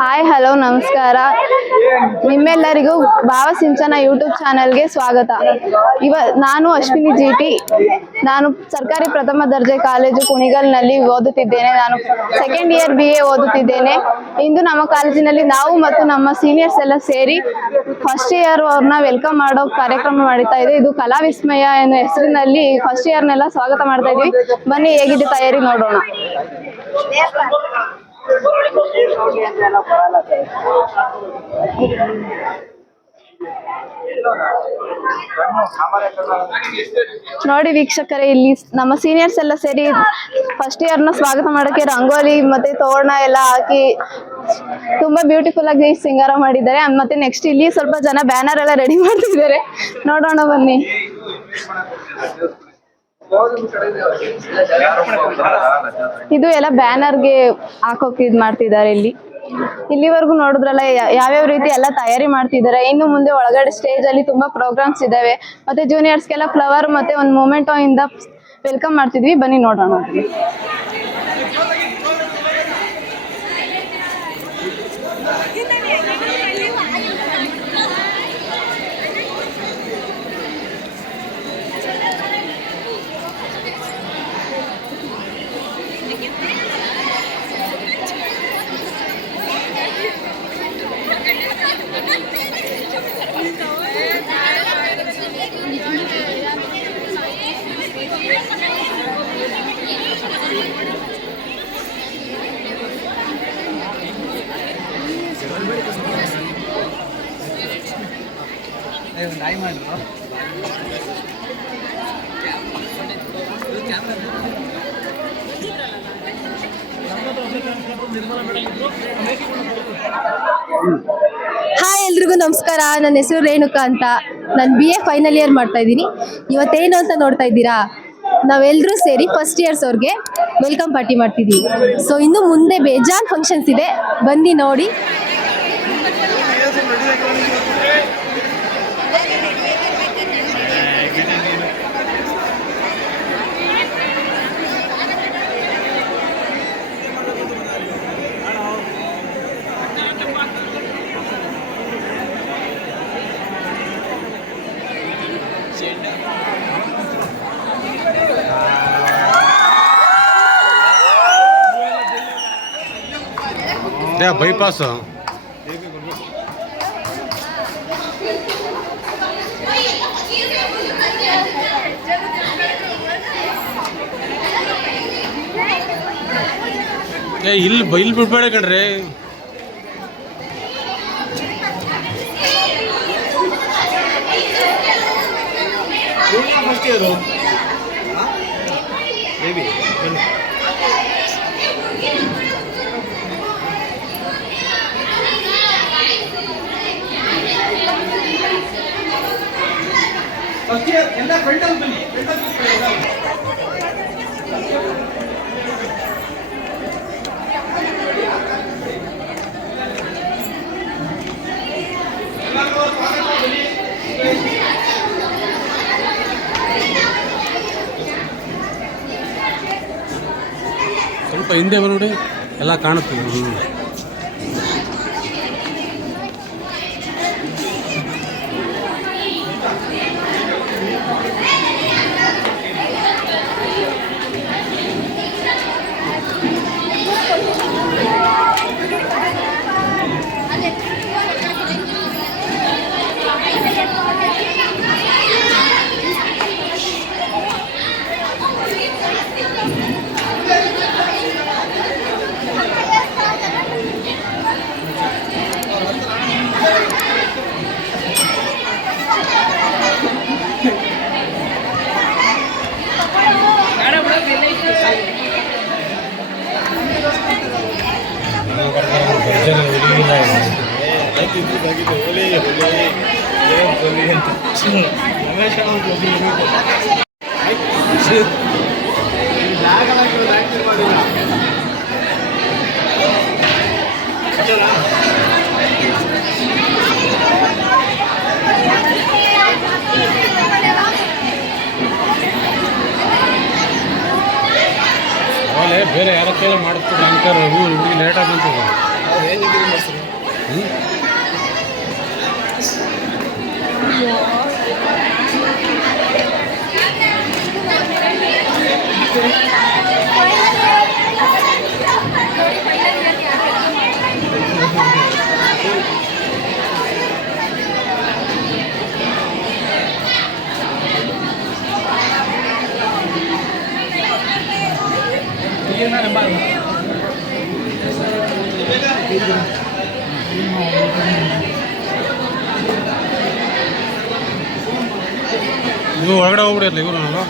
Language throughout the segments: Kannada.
ಹಾಯ್ ಹಲೋ ನಮಸ್ಕಾರ. ನಿಮ್ಮೆಲ್ಲರಿಗೂ ಭಾವಸಿಂಚನ ಯೂಟ್ಯೂಬ್ ಚಾನೆಲ್ಗೆ ಸ್ವಾಗತ. ನಾನು ಅಶ್ವಿನಿ ಜಿಟಿ. ನಾನು ಸರ್ಕಾರಿ ಪ್ರಥಮ ದರ್ಜೆ ಕಾಲೇಜು ಕುಣಿಗಲ್ನಲ್ಲಿ ಓದುತ್ತಿದ್ದೇನೆ. ನಾನು ಸೆಕೆಂಡ್ ಇಯರ್ BA ಓದುತ್ತಿದ್ದೇನೆ. ಇಂದು ನಮ್ಮ ಕಾಲೇಜಿನಲ್ಲಿ ನಾವು ಮತ್ತು ನಮ್ಮ ಸೀನಿಯರ್ಸ್ ಎಲ್ಲ ಸೇರಿ ಫಸ್ಟ್ ಇಯರ್ ಅವ್ರನ್ನ ವೆಲ್ಕಮ್ ಮಾಡೋ ಕಾರ್ಯಕ್ರಮ ಮಾಡ್ತಾ ಇದೆ. ಇದು ಕಲಾ ವಿಸ್ಮಯ ಎನ್ನುವ ಹೆಸರಿನಲ್ಲಿ ಫಸ್ಟ್ ಇಯರ್ನೆಲ್ಲ ಸ್ವಾಗತ ಮಾಡ್ತಾ ಇದ್ವಿ. ಬನ್ನಿ ಹೇಗಿದೆ ತಯಾರಿ ನೋಡೋಣ. ನೋಡಿ ವೀಕ್ಷಕರೇ, ಇಲ್ಲಿ ನಮ್ಮ ಸೀನಿಯರ್ಸ್ ಎಲ್ಲ ಸೇರಿ ಫಸ್ಟ್ ಇಯರ್ನ ಸ್ವಾಗತ ಮಾಡೋಕ್ಕೆ ರಂಗೋಲಿ ಮತ್ತೆ ತೋರಣ ಎಲ್ಲ ಹಾಕಿ ತುಂಬಾ ಬ್ಯೂಟಿಫುಲ್ ಆಗಿ ಸಿಂಗಾರ ಮಾಡಿದ್ದಾರೆ. ಮತ್ತೆ ನೆಕ್ಸ್ಟ್ ಇಲ್ಲಿ ಸ್ವಲ್ಪ ಜನ ಬ್ಯಾನರ್ ಎಲ್ಲ ರೆಡಿ ಮಾಡ್ತಿದ್ದಾರೆ. ನೋಡೋಣ ಬನ್ನಿ. ಇದು ಎಲ್ಲ ಬ್ಯಾನರ್ಗೆ ಹಾಕೋಕೆ ಇದ್ ಮಾಡ್ತಿದ್ದಾರೆ. ಇಲ್ಲಿವರೆಗೂ ನೋಡಿದ್ರಲ್ಲ ಯಾವ್ಯಾವ ರೀತಿ ಎಲ್ಲ ತಯಾರಿ ಮಾಡ್ತಿದ್ದಾರೆ. ಇನ್ನು ಮುಂದೆ ಒಳಗಡೆ ಸ್ಟೇಜ್ ಅಲ್ಲಿ ತುಂಬಾ ಪ್ರೋಗ್ರಾಮ್ಸ್ ಇದಾವೆ. ಮತ್ತೆ ಜೂನಿಯರ್ಸ್ಗೆಲ್ಲ ಫ್ಲವರ್ ಮತ್ತೆ ಒಂದು ಮೊಮೆಂಟೋ ಇಂದ ವೆಲ್ಕಮ್ ಮಾಡ್ತಿದ್ವಿ. ಬನ್ನಿ ನೋಡೋಣ. ಹಾಯ್ ಎಲ್ರಿಗೂ ನಮಸ್ಕಾರ. ನನ್ನ ಹೆಸರು ರೇಣುಕಾ ಅಂತ. ನಾನು BA ಫೈನಲ್ ಇಯರ್ ಮಾಡ್ತಾ ಇದ್ದೀನಿ. ಇವತ್ತೇನು ಅಂತ ನೋಡ್ತಾ ಇದ್ದೀರಾ, ನಾವೆಲ್ಲರೂ ಸೇರಿ ಫಸ್ಟ್ ಇಯರ್ಸ್ ಅವ್ರಿಗೆ ವೆಲ್ಕಮ್ ಪಾರ್ಟಿ ಮಾಡ್ತಿದ್ದೀವಿ. ಸೊ ಇನ್ನು ಮುಂದೆ ಬೇಜಾನ್ ಫಂಕ್ಷನ್ಸ್ ಇದೆ, ಬನ್ನಿ ನೋಡಿ. ಬೈಪಾಸ್ ಇಲ್ಲಿ ಬಿಡ್ಬೇಡ ಕಣ್ರಿ. ಎಲ್ಲ ಫ್ರೆಂಡಲ್ಲಿ ಬನ್ನಿ. ಸ್ವಲ್ಪ ಹಿಂದೆ ನೋಡಿ, ಎಲ್ಲ ಕಾಣುತ್ತೆ. ಮಾಡಿಲ್ಲ ಬೇರೆ ಯಾರ ಕೇಳಿ ಮಾಡಿಸ್ತಾರೆ ಆ್ಯಂಕರ್ ಹುಡುಗಿ ಲೇಟಾಗಿ ಬಂತು. ನೀವು ಹೊರಗಡೆ ಹೋಗ್ಬಿಡಿರಲ್ಲ ಇವರು ನಾನು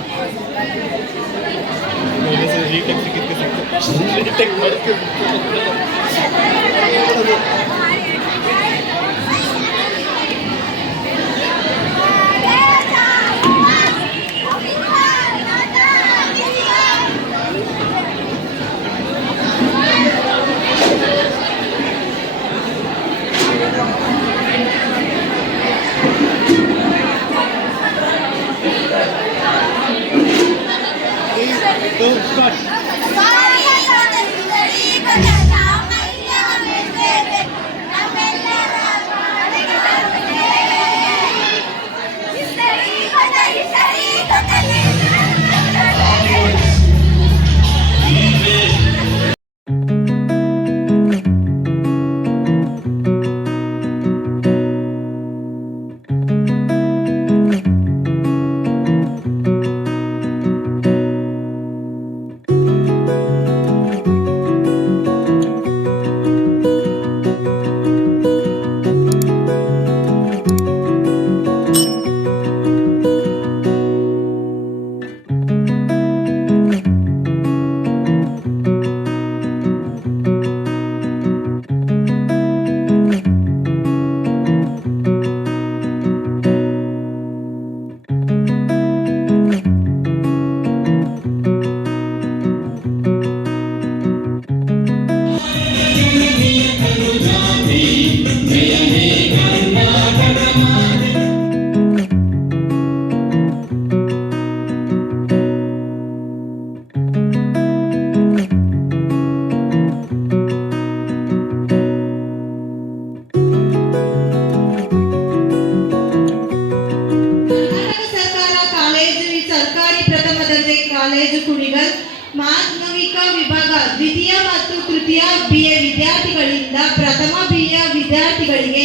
ಕಾಲೇಜು ಕುಣಿಗಲ್ ಮಾನವಿಕ ವಿಭಾಗ ದ್ವಿತೀಯ ಮತ್ತು ತೃತೀಯ BA ವಿದ್ಯಾರ್ಥಿಗಳಿಂದ ಪ್ರಥಮ BA ವಿದ್ಯಾರ್ಥಿಗಳಿಗೆ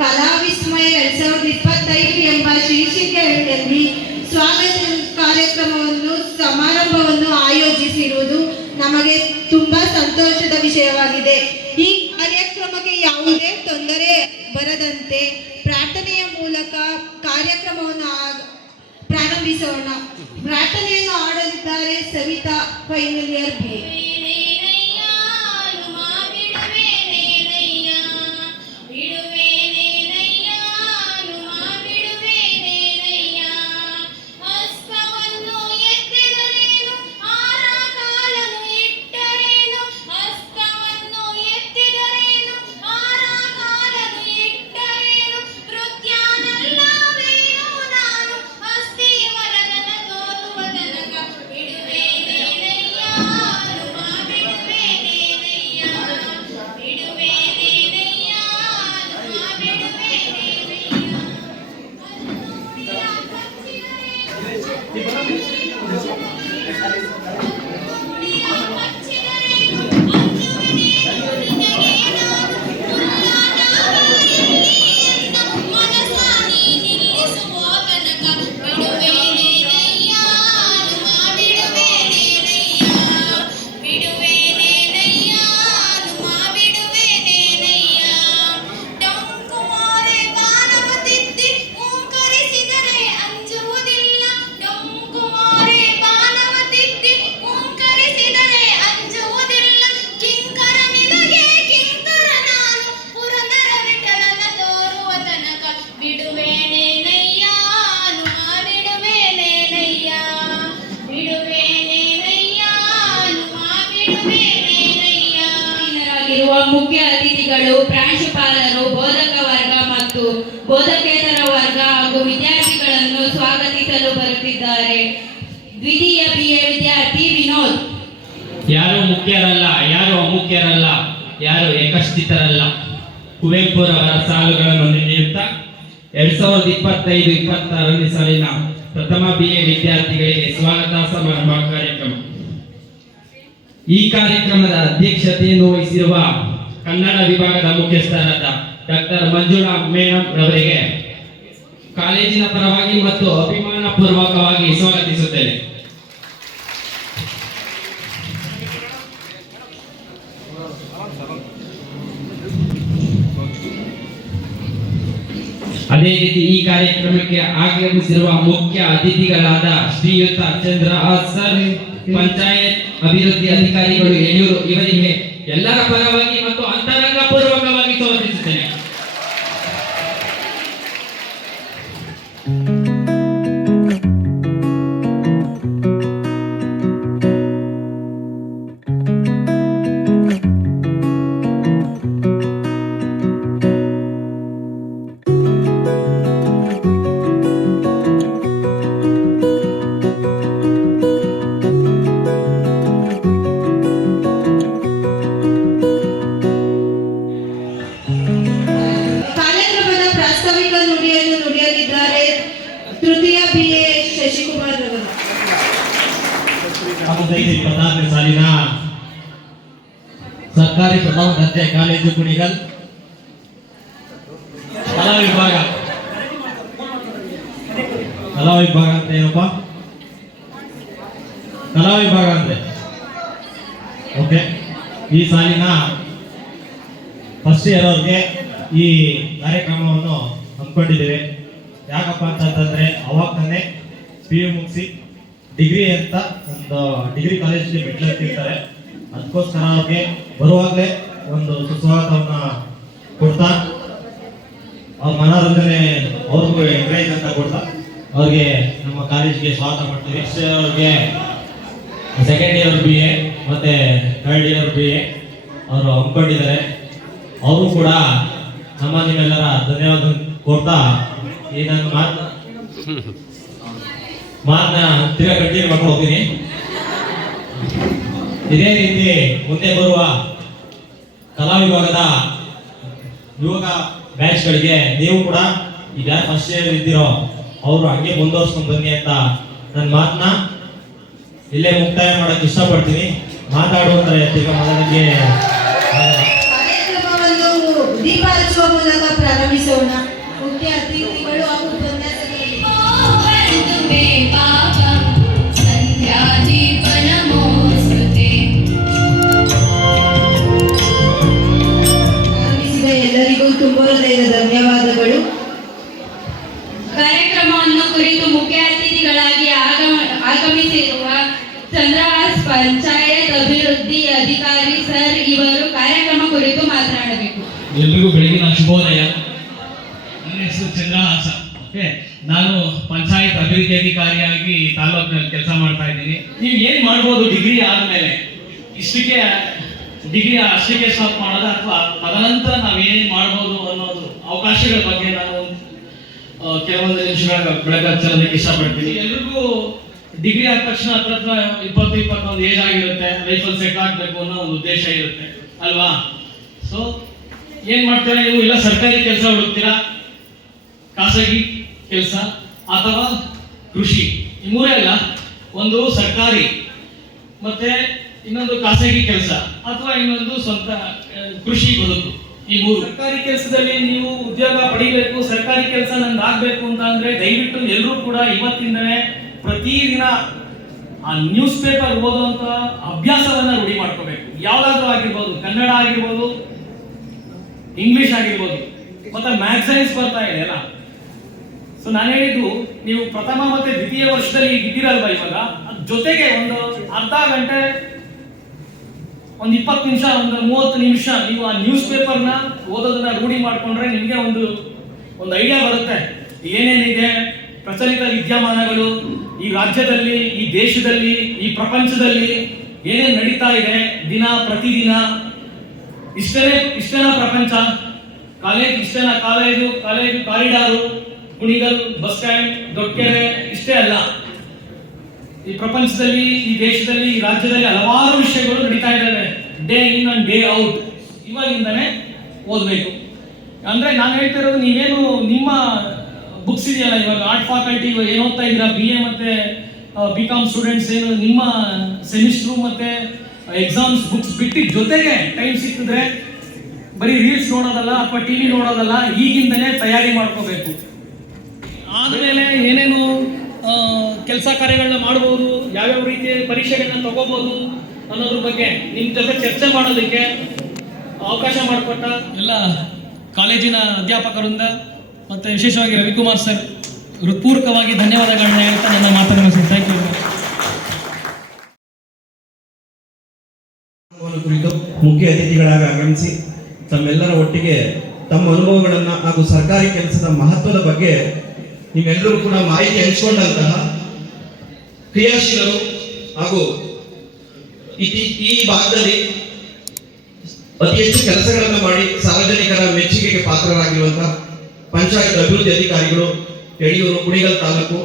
ಕಲಾ ವಿಸ್ಮಯ 2025 ಎಂಬ ಶೀರ್ಷಿಕೆಯಲ್ಲಿ ಸ್ವಾಗತ ಕಾರ್ಯಕ್ರಮವನ್ನು ಸಮಾರಂಭವನ್ನು ಆಯೋಜಿಸಿರುವುದು ನಮಗೆ ತುಂಬಾ ಸಂತೋಷದ ವಿಷಯವಾಗಿದೆ. ಈ ಕಾರ್ಯಕ್ರಮಕ್ಕೆ ಯಾವುದೇ ತೊಂದರೆ ಬರದಂತೆ ಪ್ರಾರ್ಥನೆಯ ಮೂಲಕ ಕಾರ್ಯಕ್ರಮವನ್ನು ಪ್ರಾರಂಭಿಸೋಣ. ಪ್ರಾರ್ಥನೆಯನ್ನು ಆಡಲಿದ್ದಾರೆ ಸವಿತಾ ಫೈನಲ್ ಇಯರ್ BA. ಮುಖ್ಯ ಅತಿಥಿಗಳು, ಪ್ರಾಂಶುಪಾಲರು, ಬೋಧಕ ವರ್ಗ ಮತ್ತು ಬೋಧಕೇತರ ವರ್ಗ ಹಾಗೂ ವಿದ್ಯಾರ್ಥಿಗಳನ್ನು ಸ್ವಾಗತಿಸಲು ಬರುತ್ತಿದ್ದಾರೆ. ದ್ವಿತೀಯ BA ವಿದ್ಯಾರ್ಥಿ ವಿನೋದ್. ಯಾರು ಮುಖ್ಯ ನಿರಾಶ್ರಿತರಲ್ಲ ಕುವೆಂಪುರವರ ಸಾಲುಗಳನ್ನು ನೀಡುತ್ತಾ 2025-26ನೇ ಸಾಲಿನ ಪ್ರಥಮ BA ವಿದ್ಯಾರ್ಥಿಗಳಿಗೆ ಸ್ವಾಗತ ಸಮಾರಂಭ ಕಾರ್ಯಕ್ರಮ. ಈ ಕಾರ್ಯಕ್ರಮದ ಅಧ್ಯಕ್ಷತೆಯನ್ನು ವಹಿಸಿರುವ ಕನ್ನಡ ವಿಭಾಗದ ಮುಖ್ಯಸ್ಥರಾದ ಡಾಕ್ಟರ್ ಮಂಜುಳಾ ಮೇಡಂ ರವರಿಗೆ ಕಾಲೇಜಿನ ಪರವಾಗಿ ಮತ್ತು ಅಭಿಮಾನ ಪೂರ್ವಕವಾಗಿ ಸ್ವಾಗತಿಸುತ್ತೇನೆ. ಅದೇ ರೀತಿ ಈ ಕಾರ್ಯಕ್ರಮಕ್ಕೆ ಆಗಮಿಸಿರುವ ಮುಖ್ಯ ಅತಿಥಿಗಳಾದ ಶ್ರೀಯುತ ಚಂದ್ರ ಸರ್, ಪಂಚಾಯತ್ ಅಭಿವೃದ್ಧಿ ಅಧಿಕಾರಿಗಳು ಯಡಿಯೂರು ಇವರಿಗೆ ಎಲ್ಲರ ಪರವಾಗಿ ಮತ್ತು ಅಂತರಂಗ ಪೂರ್ವಕವಾಗಿ ಸ್ವಾಗತಿಸುತ್ತೇನೆ. ಕಾರ್ಯಕ್ರಮದ ಪ್ರಾಸ್ತಾವಿಕ ನುಡಿಯನ್ನು ನುಡಿಯಲಿದ್ದಾರೆ ತೃತೀಯ BA ಶಶಿಕುಮಾರ್ ಅವರು. 2024ನೇ ಸಾಲಿನ ಸರ್ಕಾರಿ ಪ್ರಥಮ ದರ್ಜೆ ಕಾಲೇಜು ಕುಣಿಗಲ್ ಕಲಾ ವಿಭಾಗ ಅಂತ ಏನಪ್ಪ? ಕಲಾ ವಿಭಾಗ ಅಂತೆ. ಓಕೆ, ಈ ಸಾಲಿನ ಫಸ್ಟ್ ಇಯರ್ ಅವ್ರಿಗೆ ಈ ಕಾರ್ಯಕ್ರಮವನ್ನು ಹಮ್ಮಿಕೊಂಡಿದ್ದೇವೆ. ಯಾಕಪ್ಪ ಅಂತಂದ್ರೆ ಅವಾಗ ತಾನೇ PU ಮುಗಿಸಿ ಡಿಗ್ರಿ ಅಂತ ಒಂದು ಡಿಗ್ರಿ ಕಾಲೇಜಿಗೆ ಮೆಟ್ಲತ್ತಿರ್ತಾರೆ. ಅದಕ್ಕೋಸ್ಕರ ಅವ್ರಿಗೆ ಬರುವಾಗಲೇ ಒಂದು ಸುಸ್ವಾಗತವನ್ನ ಕೊಡ್ತಾ ಅವ್ರ ಮನೋರಂಜನೆ ಅವ್ರಿಗೂ ಎಂಕರೇಜ್ ಅಂತ ಕೊಡ್ತಾ ಅವ್ರಿಗೆ ನಮ್ಮ ಕಾಲೇಜಿಗೆ ಸ್ವಾಗತ ಮಾಡ್ತೀವಿ. ನೆಕ್ಸ್ಟ್ ಅವ್ರಿಗೆ ಸೆಕೆಂಡ್ ಇಯರ್ BA ಮತ್ತೆ ಥರ್ಡ್ ಇಯರ್ BA ಅವರು ಹಮ್ಮಿಕೊಂಡಿದ್ದಾರೆ. ಅವರು ಕೂಡ ನಿಮ್ಮೆಲ್ಲರ ಧನ್ಯವಾದ ಕೊಡ್ತಾ ಈ ನನ್ನ ಮಾತನ್ನ ತಿರ್ಗಾ ಕಂಟಿನ್ಯೂ ಮಾಡ್ಕೊಂಡು ಹೋಗ್ತೀನಿ. ಇದೇ ರೀತಿ ಮುಂದೆ ಬರುವ ಕಲಾ ವಿಭಾಗದ ಯುವಕ ಬ್ಯಾಚ್ಗಳಿಗೆ ನೀವು ಕೂಡ ಈಗ ಫಸ್ಟ್ ಇಯರ್ ಇದ್ದೀರೋ ಅವರು ಹಂಗೆ ಮುಂದುವರ್ಸ್ಕೊಂಡು ಬನ್ನಿ ಅಂತ ನನ್ನ ಮಾತನ್ನ ಇಲ್ಲೇ ಮುಕ್ತಾಯ ಮಾಡಕ್ಕೆ ಇಷ್ಟಪಡ್ತೀನಿ. ಮಾತಾಡುವಂತಾರೆ ತಿರ್ಗಾ ಮೊದಲಿಗೆ ಕಾರ್ಯಕ್ರಮವನ್ನು ದೀಪ ಹಚ್ಚುವ ಮೂಲಕ ಪ್ರಾರಂಭಿಸೋಣ. ಮುಖ್ಯ ಅತಿಥಿಗಳು ಹಾಗೂ ಆಗಮಿಸಿದ ಎಲ್ಲರಿಗೂ ತುಂಬ ಹೃದಯದ ಧನ್ಯವಾದಗಳು. ಕಾರ್ಯಕ್ರಮವನ್ನು ಕುರಿತು ಮುಖ್ಯ ಅತಿಥಿಗಳಾಗಿ ಆಗಮಿಸಿರುವ ಚಂದ್ರಹಾಸ್ ಪಂಚಾಯತ್ ಅಭಿವೃದ್ಧಿ ಅಧಿಕಾರಿ ಸರ್ ಇವರು ಕಾರ್ಯಕ್ರಮ ಕುರಿತು ಮಾತನಾಡಬೇಕು. ಎಲ್ರಿಗೂ ಬೆಳಗಿನ ಶುಭೋದಯ. ನನ್ನ ಹೆಸರು ಚಂದ್ರಹಾಸ. ಓಕೆ, ನಾನು ಪಂಚಾಯತ್ ಅಭಿವೃದ್ಧಿ ಅಧಿಕಾರಿಯಾಗಿ ತಾಲೂಕಿನಲ್ಲಿ ಕೆಲಸ ಮಾಡ್ತಾ ಇದ್ದೀನಿ. ನೀವು ಏನು ಮಾಡ್ಬೋದು ಡಿಗ್ರಿ ಆದಮೇಲೆ? ಡಿಗ್ರಿ ಅಷ್ಟಕ್ಕೆ ಸ್ಟಾಪ್ ಮಾಡೋದು ಅಥವಾ ತದನಂತರ ನಾವೇನು ಮಾಡ್ಬೋದು ಅನ್ನೋದು ಅವಕಾಶಗಳ ಬಗ್ಗೆ ನಾನು ಕೆಲವೊಂದು ನಿಮಿಷಗಳ ಬೆಳಗಾಚೋದಕ್ಕೆ ಇಷ್ಟಪಡ್ತೀನಿ. ಎಲ್ರಿಗೂ ಡಿಗ್ರಿ ಆದ ತಕ್ಷಣ ಹತ್ರ 20-21 ಏಜ್ ಆಗಿರುತ್ತೆ, ಲೈಫಲ್ಲಿ ಸೆಟ್ ಆಗಬೇಕು ಅನ್ನೋ ಒಂದು ಉದ್ದೇಶ ಇರುತ್ತೆ ಅಲ್ವಾ? ಸೊ ಏನ್ ಮಾಡ್ತಾರೆ ನೀವು? ಇಲ್ಲ ಸರ್ಕಾರಿ ಕೆಲಸ ಹುಡುಕ್ತೀರಾ, ಖಾಸಗಿ ಕೆಲಸ ಅಥವಾ ಕೃಷಿ. ಈ ಮೂರೇ ಅಲ್ಲ, ಒಂದು ಸರ್ಕಾರಿ ಮತ್ತೆ ಇನ್ನೊಂದು ಖಾಸಗಿ ಕೆಲಸ ಅಥವಾ ಇನ್ನೊಂದು ಸ್ವಂತ ಕೃಷಿ ಬದುಕು. ಈ ಮೂರು. ಸರ್ಕಾರಿ ಕೆಲಸದಲ್ಲಿ ನೀವು ಉದ್ಯೋಗ ಪಡಿಬೇಕು, ಸರ್ಕಾರಿ ಕೆಲಸ ನಂದು ಆಗ್ಬೇಕು ಅಂತ ಅಂದ್ರೆ ದಯವಿಟ್ಟು ಎಲ್ಲರೂ ಕೂಡ ಇವತ್ತಿಂದನೇ ಪ್ರತಿದಿನ ಆ ನ್ಯೂಸ್ ಪೇಪರ್ ಓದುವಂತ ಅಭ್ಯಾಸವನ್ನ ರೂಢಿ ಮಾಡ್ಕೋಬೇಕು. ಯಾವ್ದಾದ್ರು ಆಗಿರ್ಬೋದು, ಕನ್ನಡ ಆಗಿರ್ಬೋದು, ಇಂಗ್ಲಿಷ್ ಆಗಿರ್ಬೋದು, ಮತ್ತೆ ಮ್ಯಾಗಝೈನ್ಸ್ ಬರ್ತಾ ಇದೆ ಅಲ್ಲ. ಸೊ ನಾನು ಹೇಳಿದ್ದು, ನೀವು ಪ್ರಥಮ ಮತ್ತೆ ದ್ವಿತೀಯ ವರ್ಷದಲ್ಲಿ ಇದ್ದೀರಲ್ವಾ ಇವಾಗ, ಜೊತೆಗೆ ಒಂದು ಅರ್ಧ ಗಂಟೆ, ಒಂದು 20 ನಿಮಿಷ, ಒಂದು 30 ನಿಮಿಷ ನೀವು ಆ ನ್ಯೂಸ್ ಪೇಪರ್ನ ಓದೋದನ್ನ ರೂಢಿ ಮಾಡ್ಕೊಂಡ್ರೆ ನಿಮಗೆ ಒಂದು ಐಡಿಯಾ ಬರುತ್ತೆ. ಏನೇನಿದೆ ಪ್ರಚಲಿತ ವಿದ್ಯಮಾನಗಳು ಈ ರಾಜ್ಯದಲ್ಲಿ, ಈ ದೇಶದಲ್ಲಿ, ಈ ಪ್ರಪಂಚದಲ್ಲಿ ಏನೇನು ನಡೀತಾ ಇದೆ ದಿನ ಪ್ರತಿದಿನ. ಇಷ್ಟೇನ ಪ್ರಪಂಚ? ಇಷ್ಟೇನ college corridor, Kunigal bus stand, Doddakere ಇಷ್ಟೇ ಅಲ್ಲ. ಈ ಪ್ರಪಂಚದಲ್ಲಿ, ಈ ದೇಶದಲ್ಲಿ, ಈ ರಾಜ್ಯದಲ್ಲಿ ಹಲವಾರು ವಿಷಯಗಳು ನಡೀತಾ ಇದ್ದಾವೆ. Day in and day out. ಇವಾಗಿಂದಾನೆ ಓದಬೇಕು. ಅಂದರೆ ನಾನು ಹೇಳ್ತಿರೋದು, ನೀವೇನು ನಿಮ್ಮ ಬುಕ್ಸ್ ಇದೆಯಲ್ಲ, ಇವಾಗ ಆರ್ಟ್ ಫ್ಯಾಕಲ್ಟಿ ಏನು ಓದ್ತಾ ಇದ್ದೀರಾ, BA ಮತ್ತು BCom ಸ್ಟೂಡೆಂಟ್ಸ್, ಏನು ನಿಮ್ಮ ಸೆಮಿಸ್ಟ್ರು ಮತ್ತು ಎಕ್ಸಾಮ್ಸ್ ಬುಕ್ಸ್ ಬಿಟ್ಟು ಜೊತೆಗೆ ಟೈಮ್ ಸಿಕ್ಕಿದ್ರೆ ಬರೀ ರೀಲ್ಸ್ ನೋಡೋದಲ್ಲ ಅಥವಾ TV ನೋಡೋದಲ್ಲ, ಈಗಿಂದಲೇ ತಯಾರಿ ಮಾಡ್ಕೋಬೇಕು. ಆದಮೇಲೆ ಏನೇನು ಕೆಲಸ ಕಾರ್ಯಗಳನ್ನ ಮಾಡ್ಬೋದು, ಯಾವ್ಯಾವ ರೀತಿಯ ಪರೀಕ್ಷೆಗಳನ್ನ ತಗೋಬೋದು ಅನ್ನೋದ್ರ ಬಗ್ಗೆ ನಿಮ್ಮ ಜೊತೆ ಚರ್ಚೆ ಮಾಡೋದಕ್ಕೆ ಅವಕಾಶ ಮಾಡಿಕೊಟ್ಟ ಎಲ್ಲ ಕಾಲೇಜಿನ ಅಧ್ಯಾಪಕರಿಂದ ಮತ್ತು ವಿಶೇಷವಾಗಿ ರವಿಕುಮಾರ್ ಸರ್ ಹೃತ್ಪೂರ್ವಕವಾಗಿ ಧನ್ಯವಾದಗಳನ್ನ ಹೇಳ್ತಾ ನನ್ನ ಮಾತನ್ನು ಮುಗಿಸ್ತೀನಿ. Thank you. ಕುರಿತು ಮುಖ್ಯ ಅತಿಥಿಗಳಾಗಿ ಆಗಮಿಸಿ ತಮ್ಮೆಲ್ಲರ ಒಟ್ಟಿಗೆ ತಮ್ಮ ಅನುಭವಗಳನ್ನು ಹಾಗೂ ಸರ್ಕಾರಿ ಕೆಲಸದ ಮಹತ್ವದ ಬಗ್ಗೆ ನೀವೆಲ್ಲರೂ ಕೂಡ ಮಾಹಿತಿ ಹಂಚಿಕೊಂಡಂತಹ ಕ್ರಿಯಾಶೀಲರು ಹಾಗೂ ಈ ಭಾಗದಲ್ಲಿ ಅತಿ ಹೆಚ್ಚು ಕೆಲಸಗಳನ್ನು ಮಾಡಿ ಸಾರ್ವಜನಿಕರ ಮೆಚ್ಚುಗೆಗೆ ಪಾತ್ರರಾಗಿರುವಂತಹ ಪಂಚಾಯತ್ ಅಭಿವೃದ್ಧಿ ಅಧಿಕಾರಿಗಳು ಯಡಿಯೂರು ಕುಣಿಗಲ್ ತಾಲೂಕು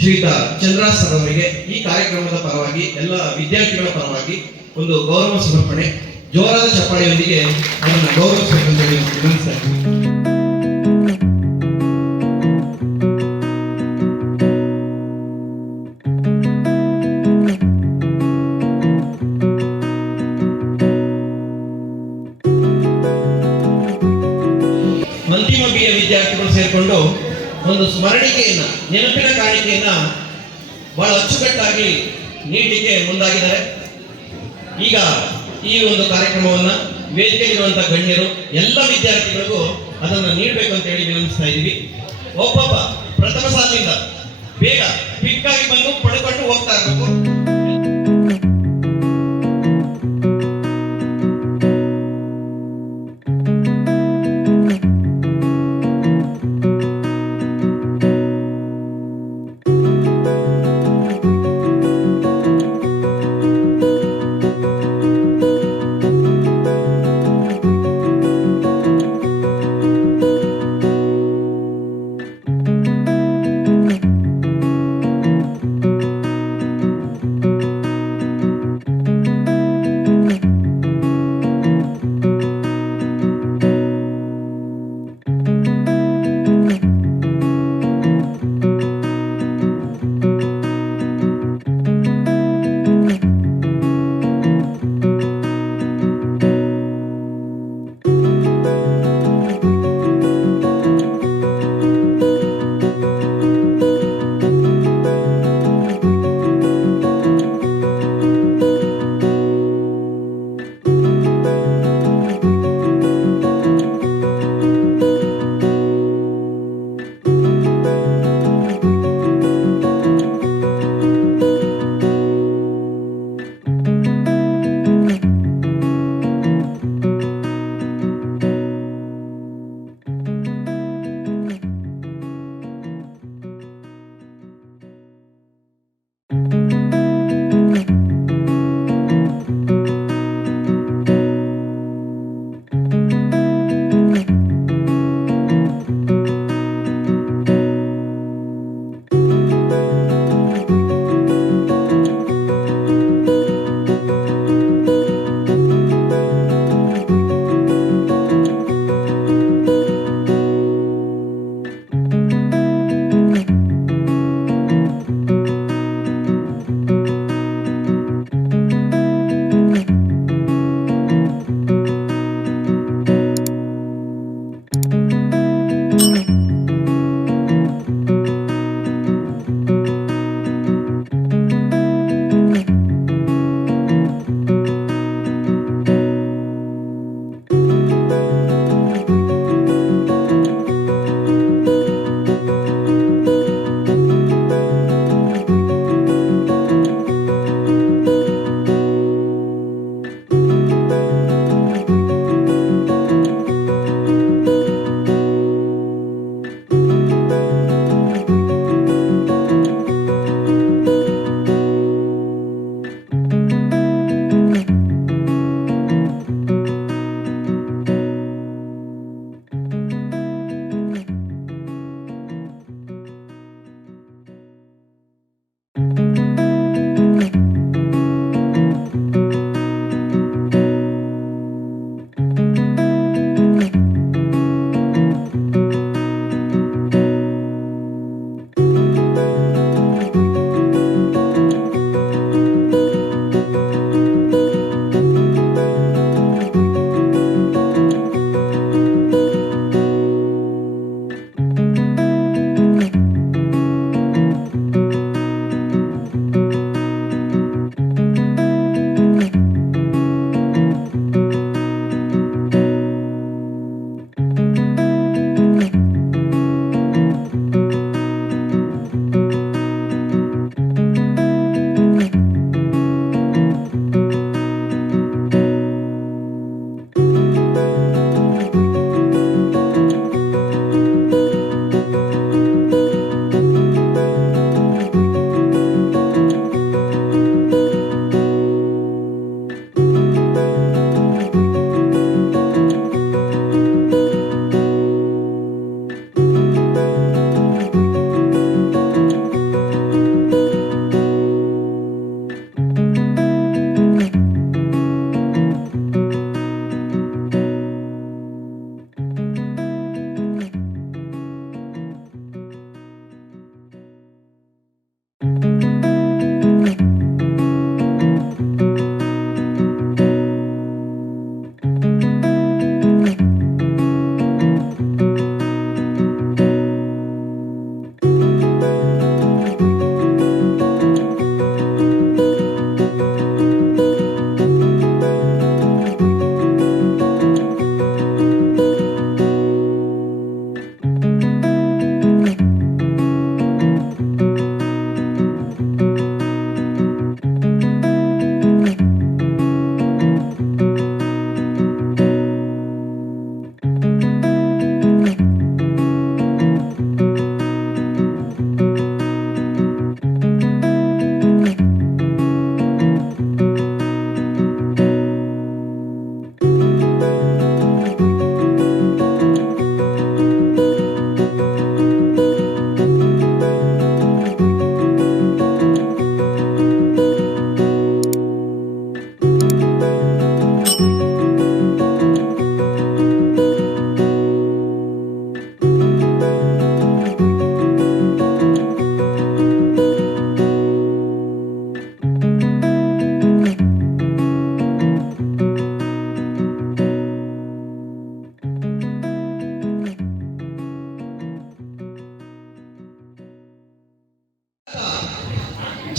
ಶ್ರೀಯುತ ಚಂದ್ರಾಸ್ ಸರ್ ಅವರಿಗೆ ಈ ಕಾರ್ಯಕ್ರಮದ ಪರವಾಗಿ ಎಲ್ಲ ವಿದ್ಯಾರ್ಥಿಗಳ ಪರವಾಗಿ ಒಂದು ಗೌರವ ಸಮರ್ಪಣೆ, ಜೋರಾದ ಚಪ್ಪಾಳೆಯೊಂದಿಗೆ ಅದನ್ನು ಗೌರವಿಸಬೇಕಂತ ಹೇಳಿ ವಿನಂತಿಸ್ತಾ ಇದ್ದೀನಿ. ಅಂತಿಮ BA ವಿದ್ಯಾರ್ಥಿಗಳು ಸೇರಿಕೊಂಡು ಒಂದು ಸ್ಮರಣಿಕೆಯನ್ನ, ನೆನಪಿನ ಕಾಣಿಕೆಯನ್ನ ಬಹಳ ಅಚ್ಚುಕಟ್ಟಾಗಿ ನೀಡಲಿಕ್ಕೆ ಮುಂದಾಗಿದ್ದಾರೆ. ಈಗ ಈ ಒಂದು ಕಾರ್ಯಕ್ರಮವನ್ನ ವೇದಿಕೆಯಲ್ಲಿರುವಂತಹ ಗಣ್ಯರು ಎಲ್ಲ ವಿದ್ಯಾರ್ಥಿಗಳಿಗೂ ಅದನ್ನ ನೀಡಬೇಕು ಅಂತ ಹೇಳಿ ವಿನಂತಿಸ್ತಾ ಇದ್ದೀವಿ. ಒಬ್ಬೊಬ್ಬ ಪ್ರಥಮ ಸಾಲಿನಿಂದ ಬೇಗ ಕ್ವಿಕ್ ಆಗಿ ಬಂದು ಪಡ್ಕೊಂಡು ಹೋಗ್ತಾ ಇರಬೇಕು.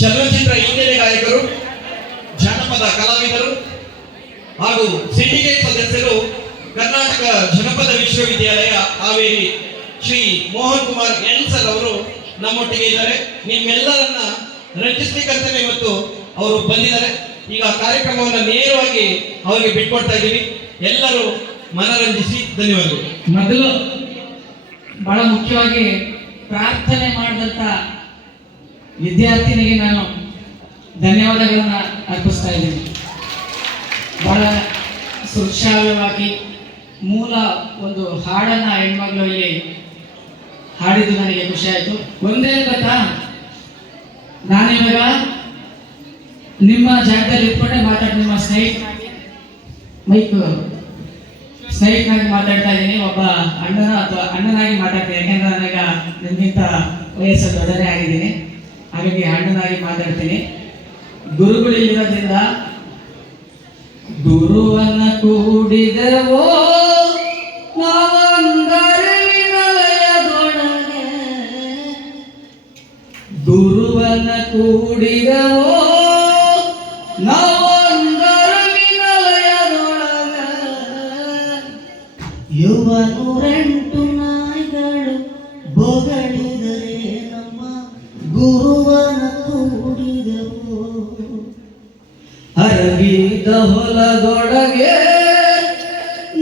ಚಲನಚಿತ್ರ ಹಿನ್ನೆಲೆ ಗಾಯಕರು, ಜಾನಪದ ಕಲಾವಿದರು ಹಾಗೂ ಸಿಂಡಿಕೇಟ್ ಸದಸ್ಯರು, ಕರ್ನಾಟಕ ಜನಪದ ವಿಶ್ವವಿದ್ಯಾಲಯ ಹಾವೇರಿ ಶ್ರೀ ಮೋಹನ್ ಕುಮಾರ್ ಎನ್ ಸರ್ ಅವರು ನಮ್ಮೊಟ್ಟಿಗೆ ಇದ್ದಾರೆ. ನಿಮ್ಮೆಲ್ಲರನ್ನ ರಂಜಿಸ್ಲಿಕ್ಕಂತಾನೆ ಇವತ್ತು ಅವರು ಬಂದಿದ್ದಾರೆ. ಈಗ ಕಾರ್ಯಕ್ರಮವನ್ನು ನೇರವಾಗಿ ಅವರಿಗೆ ಬಿಟ್ಕೊಡ್ತಾ ಇದ್ದೀವಿ. ಎಲ್ಲರೂ ಮನರಂಜಿಸಿ. ಧನ್ಯವಾದಗಳು. ಮೊದಲು ಬಹಳ ಮುಖ್ಯವಾಗಿ ಪ್ರಾರ್ಥನೆ ಮಾಡಿದಂಥ ವಿದ್ಯಾರ್ಥಿನಿಗೆ ನಾನು ಧನ್ಯವಾದಗಳನ್ನು ಅರ್ಪಿಸ್ತಾ ಇದ್ದೀನಿ. ಬಹಳ ಸುಶ್ರಾವ್ಯವಾಗಿ ಮೂಲ ಒಂದು ಹಾಡನ್ನು ಹೆಣ್ಮಗಳು ಇಲ್ಲಿ ಹಾಡಿದ್ದು ನನಗೆ ಖುಷಿ ಆಯಿತು. ಒಂದೇ ಗೊತ್ತಾ, ನಾನಿವಾಗ ನಿಮ್ಮ ಜಾಗದಲ್ಲಿ ಇಟ್ಕೊಂಡೆ ನಿಮ್ಮ ಸ್ನೇಹಿತನಾಗಿ ಮಾತಾಡ್ತಾ ಇದ್ದೀನಿ. ಒಬ್ಬ ಅಣ್ಣನಾಗಿ ಮಾತಾಡ್ತೀನಿ. ಯಾಕೆಂದ್ರೆ ನನಗ ನಿಮಗಿಂತ ವಯಸ್ಸು ದೊಡ್ಡನೇ ಆಗಿದ್ದೀನಿ, ಹಾಗಾಗಿ ಅಣ್ಣನಾಗಿ ಮಾತಾಡ್ತೀನಿ. ಗುರುಗಳಿರೋದ್ರಿಂದ ಗುರುವನ್ನ ಕೂಡಿದವೋ ನಾವಂದರವಿನಲಯದೊಳಗೆ, ಗುರುವನ್ನ ಕೂಡಿದವೋ ನಾವಂದರವಿನಲಯದೊಳಗೆ, ಯುವನೂರೆಂಟು ನಾಯಿಗಳು ಬೊಗಳಿದರೆ ನಮ್ಮ ಗುರುವನ ಕೂಡಿದವು, ಅರಗಿದ ಹೊಲದೊಳಗೆ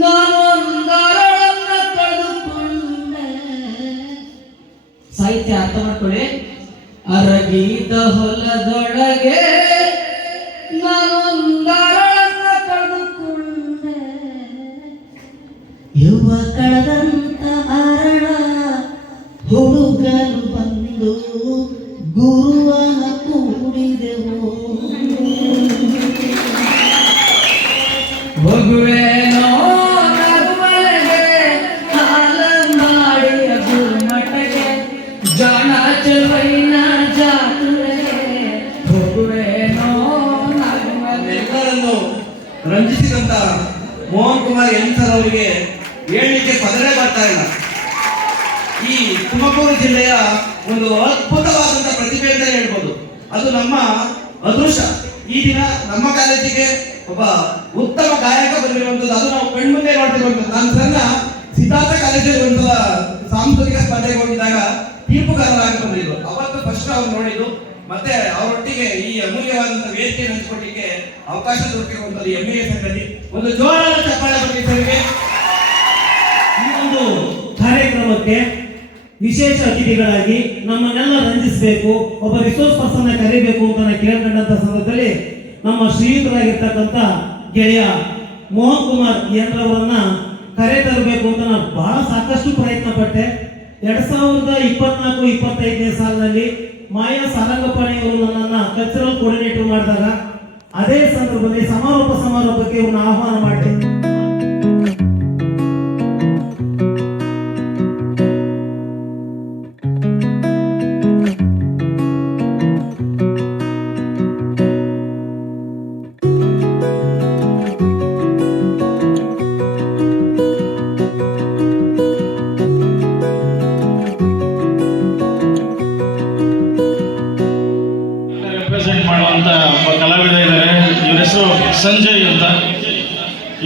ನಾನೊಂದರಳನ್ನ ಕಳೆದುಕೊಂಡೆ. ಸಾಹಿತ್ಯ ಅರ್ಥ ಮಾಡ್ಕೊಳ್ಳಿ. ಅರಗಿದ ಹೊಲದೊಳಗೆ ನಾನೊಂದರಳನ್ನ ಕಳೆದುಕೊಂಡೆ, ಯುವ ಕಳೆದಂತ ಮರಣ ಹುಡುಗನು ಬಂದು ಗುರುವನ ಕೂಡಿದೆವು, ಹೋಗುವೇನೋ ನಗುವಲೆಗೆ ಹಾಲ ಮಾಡಿಯ ಗುರುಮಠಗೆ, ಜಾಣ ಚವೈನ ಜಾತ್ರೆಗೆ ಹೋಗುವೇನೋ ನಗುವಲೆ. ಎಲ್ಲರನ್ನು ರಂಜಿಸಿದಂತ ಮೋಹನ್ ಕುಮಾರ್ ಎನ್ ಸರ್ ಅವರಿಗೆ ಹೇಳಲಿಕ್ಕೆ ಪದರೇ ಬರ್ತಾ ಇಲ್ಲ. ಈ ತುಮಕೂರು ಜಿಲ್ಲೆಯ ಒಂದು ಅದ್ಭುತವಾದಂತ ಪ್ರತಿಭೆ ಅಂತ ಹೇಳ್ಬೋದು. ಅದು ನಮ್ಮ ಅದೃಷ್ಟ. ಈ ದಿನ ನಮ್ಮ ಕಾಲೇಜಿಗೆ ಒಬ್ಬ ಉತ್ತಮ ಗಾಯಕ ಬಂದಿರುವಂತದ್ದು, ಅದು ನಾವು ಕಣ್ಮುಂದೆ ನೋಡ್ತಿರುವಂತದ್ದು. ನಾನು ಸಣ್ಣ ಸಿದ್ಧಾರ್ಥ ಕಾಲೇಜಲ್ಲಿ ಒಂದ್ಸಲ ಸಾಂಸ್ಕೃತಿಕ ಸ್ಪರ್ಧೆಗೆ ಹೋಗಿದ್ದಾಗ ತೀರ್ಪುಗಾರರಾಗಿ ಬಂದಿದ್ರು. ಅವತ್ತು ಫಸ್ಟ್ ಅವ್ರು ನೋಡಿದ್ದು, ಮತ್ತೆ ಅವರೊಟ್ಟಿಗೆ ಈ ಅಮೂಲ್ಯವಾದಂತ ವೇದಿಕೆ ಹಂಚಿಕೊಳ್ಳಿಕ್ಕೆ ಅವಕಾಶ ದೊರಕಿರುವಂತದ್ದು ಹೆಮ್ಮೆಯ ಸಂಗತಿ. ಒಂದು ಜೋರಾದ ಚಪ್ಪಾಳೆ ಬಂದಿದ್ದವರಿಗೆ. ಈ ಒಂದು ಕಾರ್ಯಕ್ರಮಕ್ಕೆ ವಿಶೇಷ ಅತಿಥಿಗಳಾಗಿ ನಮ್ಮನ್ನೆಲ್ಲ ರಂಜಿಸಬೇಕು, ಒಬ್ಬ ರಿಸೋರ್ಸ್ ಪರ್ಸನ್ ಕರಿಬೇಕು ಅಂತ ನಾನು ಕೇಳ್ಕೊಂಡಂತ ಸಂದರ್ಭದಲ್ಲಿ ನಮ್ಮ ಶ್ರೀಯುತರಾಗಿರ್ತಕ್ಕಂಥ ಗೆಳೆಯ ಮೋಹನ್ ಕುಮಾರ್ ಎನ್ ರವರನ್ನ ಕರೆ ತರಬೇಕು ಅಂತ ನಾನು ಬಹಳ ಸಾಕಷ್ಟು ಪ್ರಯತ್ನ ಪಟ್ಟೆ. 2024-25ನೇ ಸಾಲಿನಲ್ಲಿ ಮಾಯಾ ಸಾರಂಗಪಾಣಿಯವರು ನನ್ನನ್ನ ಕಲ್ಚರಲ್ ಕೋಆರ್ಡಿನೇಟರ್ ಮಾಡಿದಾಗ ಅದೇ ಸಂದರ್ಭದಲ್ಲಿ ಸಮಾರೋಪಕ್ಕೆ ಇವ್ರನ್ನ ಆಹ್ವಾನ ಮಾಡಿದೆ. ರೆಪ್ರೆಸೆಂಟ್ ಮಾಡುವಂತ ಒಬ್ಬ ಕಲಾವಿದ ಇದ್ದಾರೆ. ಇವರ ಹೆಸರು ಸಂಜಯ್ ಅಂತ.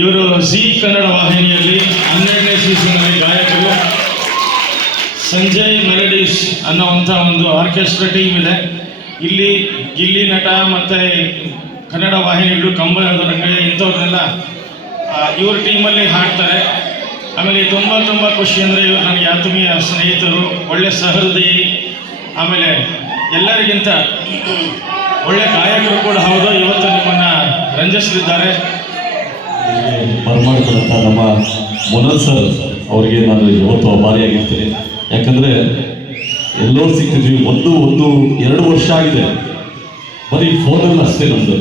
ಇವರು ಜಿ ಕನ್ನಡ ವಾಹಿನಿಯಲ್ಲಿ 12ನೇ ಸೀಸನ್ನಲ್ಲಿ ಗಾಯಕರು. ಸಂಜಯ್ ಮೆಲಡೀಸ್ ಅನ್ನೋವಂಥ ಒಂದು ಆರ್ಕೆಸ್ಟ್ರಾ ಟೀಮ್ ಇದೆ. ಇಲ್ಲಿ ಗಿಲ್ಲಿ ನಟ ಮತ್ತು ಕನ್ನಡ ವಾಹಿನಿಗಳು, ಕಂಬಳದ ರಂಗಯ್ಯ ಇಂಥವ್ರನ್ನೆಲ್ಲ ಇವ್ರ ಟೀಮಲ್ಲಿ ಹಾಡ್ತಾರೆ. ಆಮೇಲೆ ತುಂಬ ಖುಷಿ ಅಂದರೆ ಇವರು ನನಗೆ ಆತ್ಮೀಯ ಸ್ನೇಹಿತರು, ಒಳ್ಳೆ ಸಹೃದಯಿ, ಆಮೇಲೆ ಎಲ್ಲರಿಗಿಂತ ಒಳ್ಳೆ ಗಾಯಕರು ಕೂಡ ಹೌದು. ಇವತ್ತು ನಿಮ್ಮನ್ನು ರಂಜಿಸಲಿದ್ದಾರೆ. ಬರಮಾಡ್ಕೊಂತ ನಮ್ಮ ಮುನಲ್ ಸರ್ ಅವರಿಗೆ ನಾನು ಇವತ್ತು ಅಭಾರಿಯಾಗಿರ್ತೀನಿ. ಯಾಕಂದರೆ ಎಲ್ಲೋ ಸಿಕ್ಕಿದ್ವಿ, 2 ವರ್ಷ ಆಗಿದೆ, ಬರೀ ಫೋನಲ್ಲಿ ಅಷ್ಟೇ ನಮ್ಮದು.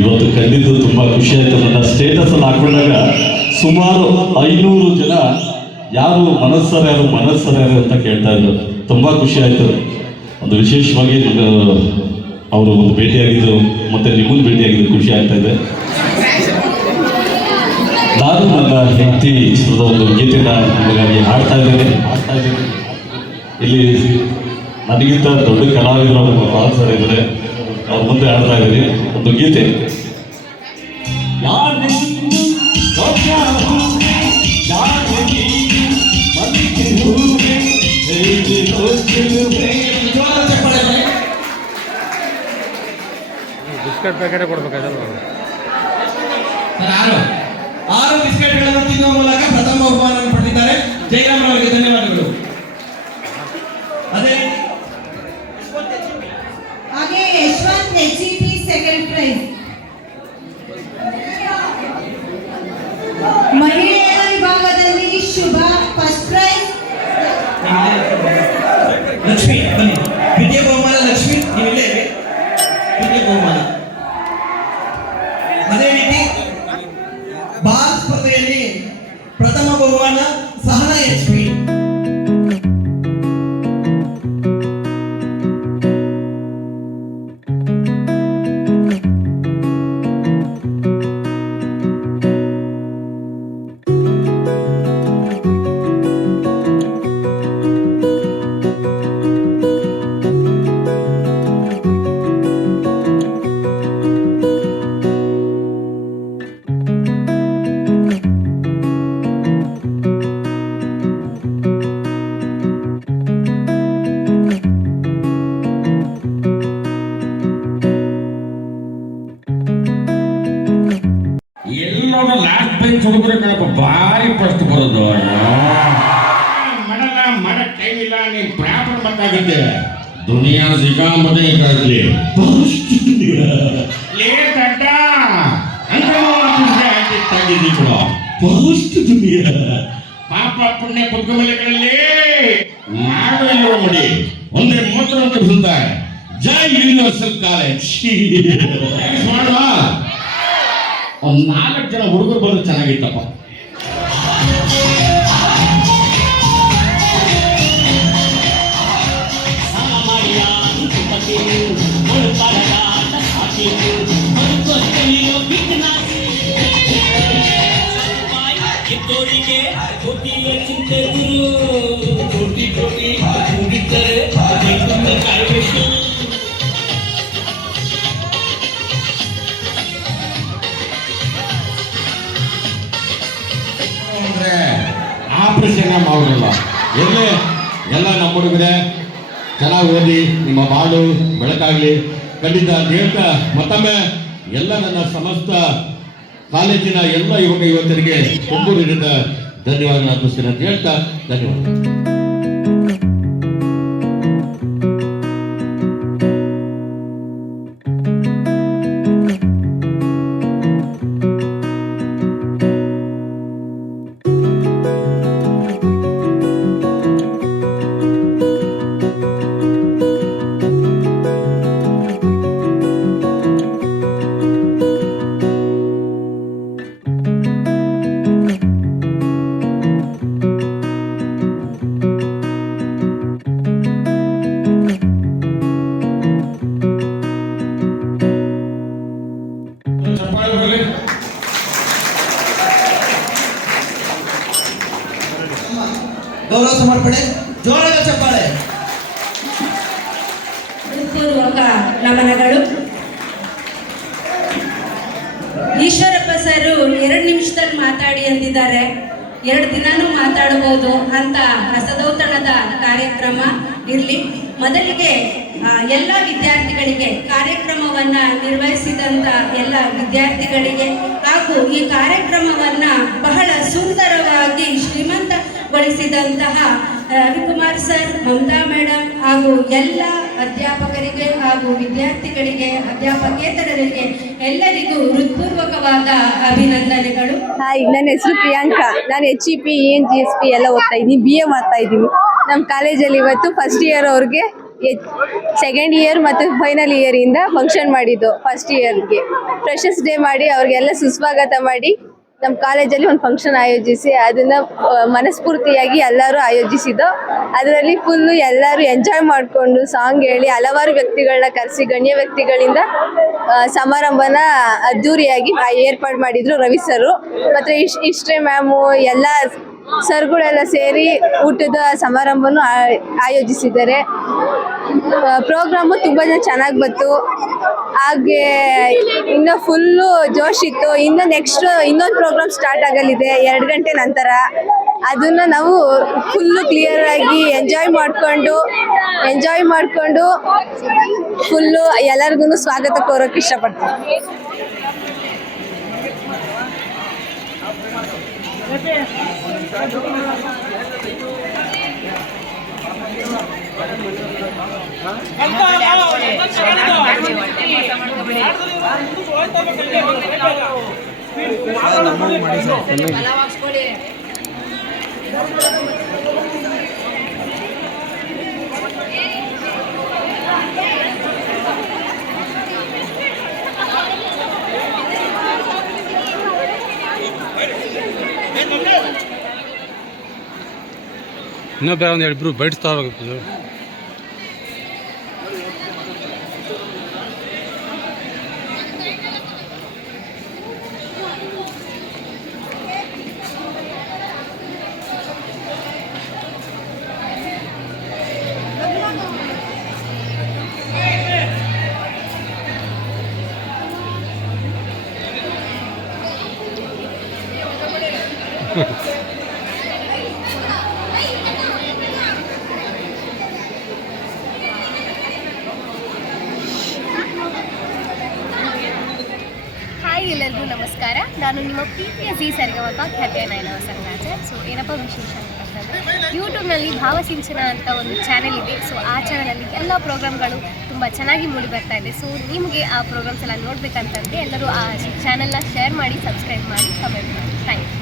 ಇವತ್ತು ಕಂಡಿದ್ದು ತುಂಬ ಖುಷಿ ಆಯಿತು. ನನ್ನ ಸ್ಟೇಟಸಲ್ಲಿ ಹಾಕೊಂಡಾಗ ಸುಮಾರು 500 ಜನ ಯಾರು ಮನಸ್ಸರ್ ಯಾರು ಅಂತ ಕೇಳ್ತಾ ಇದ್ರು. ತುಂಬ ಖುಷಿ ಆಯಿತು. ಒಂದು ವಿಶೇಷವಾಗಿ ಅವರು ಒಂದು ಭೇಟಿಯಾಗಿದ್ದು ಮತ್ತು ನಿಮ್ಮನ್ನು ಭೇಟಿಯಾಗಿದ್ದು ಖುಷಿ ಆಗ್ತಾ ಇದೆ. ನಾನು ನನ್ನ ಹೆಂಡತಿ ಚಿತ್ರದ ಒಂದು ಗೀತೆನ ನಿಮಗಾಗಿ ಹಾಡ್ತಾ ಇದ್ದೇನೆ. ಇಲ್ಲಿ ನನಗಿಂತ ದೊಡ್ಡ ಕಲಾವಿದರು ಸರ್ ಇದ್ದಾರೆ, ಅವ್ರ ಮುಂದೆ ಆಡ್ತಾ ಇದ್ದೀರಿ ಒಂದು ಗೀತೆ. Biscuit packet ಕೊಡ್ಬೇಕಾಯ್ತಲ್ಲ. 6 ಬಿಸ್ಕೆಟ್ಗಳನ್ನು ತಿನ್ನುವ ಮೂಲಕ ಪ್ರಥಮ ಬಹುಮಾನವನ್ನು ಪಡೆದಿದ್ದಾರೆ. ಜಯರಾಮ್ ಅವರಿಗೆ ಧನ್ಯವಾದಗಳು. ಅದೇ ಹಾಗೆ ಯಶವಂತ್ HEP ಸೆಕೆಂಡ್ ಪ್ರೈಸ್. ಮಹಿಳೆಯರ ವಿಭಾಗದಲ್ಲಿ ಶುಭ ಫಸ್ಟ್ ಪ್ರೈಸ್. ಲಕ್ಷ್ಮಿ ಬನ್ನಿ. ದ್ವಿತೀಯ ಬಹುಮಾನ ಲಕ್ಷ್ಮಿ, ನೀವು ಇಲ್ಲೇ ಇರಿ. ದ್ವಿತೀಯ ಬಹುಮಾನ. ಅದೇ ರೀತಿ ಬಾಲ್ ಸ್ಪರ್ಧೆಯಲ್ಲಿ ಪ್ರಥಮ ಬಹುಮಾನ ಸಹನಾ HP. ಎಲ್ಲೋದು ಲಾಸ್ಟ್ ಬೆಂಚ್ ಹುಡುಗರು ಕಣಪ್ಪ ಭಾರಿ ಫಸ್ಟ್ ಬರೋದು. ಮಾಡಲ್ಲ ಮಾಡಕ್ ಟೈಮ್ ಇಲ್ಲ, ನೀನ್ ಪ್ರಾಪರ್ ಮತ್ತಾಗುತ್ತೆ. ದುನಿಯಾ ಸಿಕ್ಕಾಪಟ್ಟೆ ಇರಲಿ ಲೇ ದಡ್ಡ ಅಂತಿದ್ದಾಗಿದ್ದಿ ಕೂಡ ಫಸ್ಟ್ ದುನಿಯಾ ಪಾಪ ಪುಣ್ಯ ಪದ್ಮಲೆಗಳಲ್ಲಿ ನಾಡು ಎಲ್ಲರೂ ಮಾಡಿ ಒಂದೇ ಮಾತ್ರ ಅಂತ ಬಿಡ್ತಾರೆ. ಜೈ ಯೂನಿವರ್ಸಲ್ ಕಾಲೇಜ್ ಮಾಡುವ. ಒಂದು 4 ಜನ ಹುಡುಗರು ಬಂದು ಚೆನ್ನಾಗಿತ್ತಪ್ಪ. ಆಪರೇಷನ್ ಮಾಡೋಲ್ಲ ಎಲ್ಲೇ ಎಲ್ಲ ನಮ್ಮ ಹುಡುಗರೇ ಚೆನ್ನಾಗಿ ಓದಿ, ನಿಮ್ಮ ಬಾಳು ಬೆಳಕಾಗಲಿ ಖಂಡಿತ ಅಂತ ಹೇಳ್ತಾ ಮತ್ತೊಮ್ಮೆ ಎಲ್ಲ ನನ್ನ ಸಮಸ್ತ ಕಾಲೇಜಿನ ಎಲ್ಲ ಯುವಕರಿಗೆ ತುಂಬ ಧನ್ಯವಾದ ಅರ್ಪಿಸ್ತೀನಿ ಅಂತ ಹೇಳ್ತಾ ಧನ್ಯವಾದ. ಗೌರವ ಸಮರ್ಪಣೆ, ಜೋರಾದ ಚಪ್ಪಾಳೆ. ಹೃತ್ಪೂರ್ವಕ ನಮನಗಳು. ಈಶ್ವರಪ್ಪ ಸರು 2 ನಿಮಿಷದಲ್ಲಿ ಮಾತಾಡಿ ಅಂದಿದ್ದಾರೆ. 2 ದಿನಾನೂ ಮಾತಾಡಬಹುದು ಅಂತ ರಸದೌತಣದ ಕಾರ್ಯಕ್ರಮ ಇರಲಿ. ಮೊದಲಿಗೆ ಎಲ್ಲ ವಿದ್ಯಾರ್ಥಿಗಳಿಗೆ, ಕಾರ್ಯಕ್ರಮವನ್ನ ನಿರ್ವಹಿಸಿದಂತ ಎಲ್ಲ ವಿದ್ಯಾರ್ಥಿಗಳಿಗೆ ಹಾಗೂ ಈ ಕಾರ್ಯಕ್ರಮವನ್ನ ಬಹಳ ಸುಂದರವಾಗಿ ಶ್ರೀಮಂತಗೊಳಿಸಿದಂತಹ ರವಿಕುಮಾರ್ ಸರ್, ಮಮತಾ ಮೇಡಮ್ ಹಾಗೂ ಎಲ್ಲ ಅಧ್ಯಾಪಕರಿಗೆ ಹಾಗೂ ವಿದ್ಯಾರ್ಥಿಗಳಿಗೆ, ಅಧ್ಯಾಪಕೇತರರಿಗೆ ಎಲ್ಲರಿಗೂ ಹೃತ್ಪೂರ್ವಕವಾದ ಅಭಿನಂದನೆಗಳು. ಹಾಯ್, ನನ್ನ ಹೆಸರು ಪ್ರಿಯಾಂಕಾ. ನಾನು HEP ENGSP ಎಲ್ಲ ಓದ್ತಾ ಇದ್ದೀನಿ, BA ಮಾಡ್ತಾ ಇದ್ದೀನಿ. ನಮ್ಮ ಕಾಲೇಜಲ್ಲಿ ಇವತ್ತು ಫಸ್ಟ್ ಇಯರ್ ಅವ್ರಿಗೆ ಸೆಕೆಂಡ್ ಇಯರ್ ಮತ್ತು ಫೈನಲ್ ಇಯರಿಂದ ಫಂಕ್ಷನ್ ಮಾಡಿದ್ದು. ಫಸ್ಟ್ ಇಯರ್ಗೆ ಫ್ರೆಶರ್ಸ್ ಡೇ ಮಾಡಿ ಅವ್ರಿಗೆಲ್ಲ ಸುಸ್ವಾಗತ ಮಾಡಿ ನಮ್ಮ ಕಾಲೇಜಲ್ಲಿ ಒಂದು ಫಂಕ್ಷನ್ ಆಯೋಜಿಸಿ ಅದನ್ನು ಮನಸ್ಫೂರ್ತಿಯಾಗಿ ಎಲ್ಲರೂ ಆಯೋಜಿಸಿದ್ದು. ಅದರಲ್ಲಿ ಫುಲ್ಲು ಎಲ್ಲರೂ ಎಂಜಾಯ್ ಮಾಡಿಕೊಂಡು ಸಾಂಗ್ ಹೇಳಿ ಹಲವಾರು ವ್ಯಕ್ತಿಗಳನ್ನ ಕರೆಸಿ ಗಣ್ಯ ವ್ಯಕ್ತಿಗಳಿಂದ ಸಮಾರಂಭನ ಅದ್ದೂರಿಯಾಗಿ ಏರ್ಪಾಡು ಮಾಡಿದ್ರು ರವಿ ಸರು ಮತ್ತು ಇಷ್ಟೇ ಮ್ಯಾಮು ಎಲ್ಲ ಸರ್ಗಳೆಲ್ಲ ಸೇರಿ ಊಟದ ಸಮಾರಂಭನೂ ಆಯೋಜಿಸಿದ್ದಾರೆ. ಪ್ರೋಗ್ರಾಮು ತುಂಬ ಚೆನ್ನಾಗಿ ಬಂತು. ಹಾಗೆ ಇನ್ನು ಫುಲ್ಲು ಜೋಶ್ ಇತ್ತು. ಇನ್ನು ನೆಕ್ಸ್ಟ್ ಇನ್ನೊಂದು ಪ್ರೋಗ್ರಾಮ್ ಸ್ಟಾರ್ಟ್ ಆಗಲಿದೆ 2 ಗಂಟೆ ನಂತರ. ಅದನ್ನು ನಾವು ಫುಲ್ಲು ಕ್ಲಿಯರ್ ಆಗಿ ಎಂಜಾಯ್ ಮಾಡಿಕೊಂಡು ಫುಲ್ಲು ಎಲ್ಲರಿಗೂ ಸ್ವಾಗತ ಕೋರೋಕೆ ಇಷ್ಟಪಡ್ತೀನಿ. ಇನ್ನೊಬ್ಬ ಒಂದು ಇಬ್ಬರು ಬೈಟ್ಸ್ತಾ ಹೋಗ್ಬೇಕು. ಹಾಯ್, ಎಲ್ಲರಿಗೂ ನಮಸ್ಕಾರ. ನಾನು ನಿಮ್ಮ ಪ್ರೀತಿಯ ಜಿ ಸರಿಗಮಪ ಖ್ಯಾತಿಯ ನಯನವ ಸಂಗಾಚಾರ್. ಸೊ ಏನಪ್ಪ ವಿಶೇಷ ಅಂತಂದರೆ ಯೂಟ್ಯೂಬ್ನಲ್ಲಿ ಭಾವಸಿಂಚನ ಅಂತ ಒಂದು ಚಾನೆಲ್ ಇದೆ. ಸೊ ಆ ಚಾನಲಲ್ಲಿ ಎಲ್ಲ ಪ್ರೋಗ್ರಾಮ್ಗಳು ತುಂಬ ಚೆನ್ನಾಗಿ ಮೂಡಿ ಬರ್ತಾ ಇದೆ. ಸೊ ನಿಮಗೆ ಆ ಪ್ರೋಗ್ರಾಮ್ಸ್ ಎಲ್ಲ ನೋಡಬೇಕಂತಂದರೆ ಎಲ್ಲರೂ ಆ ಚಾನಲ್ನ ಶೇರ್ ಮಾಡಿ, ಸಬ್ಸ್ಕ್ರೈಬ್ ಮಾಡಿ, ಕಮೆಂಟ್ ಮಾಡಿ. Thank you.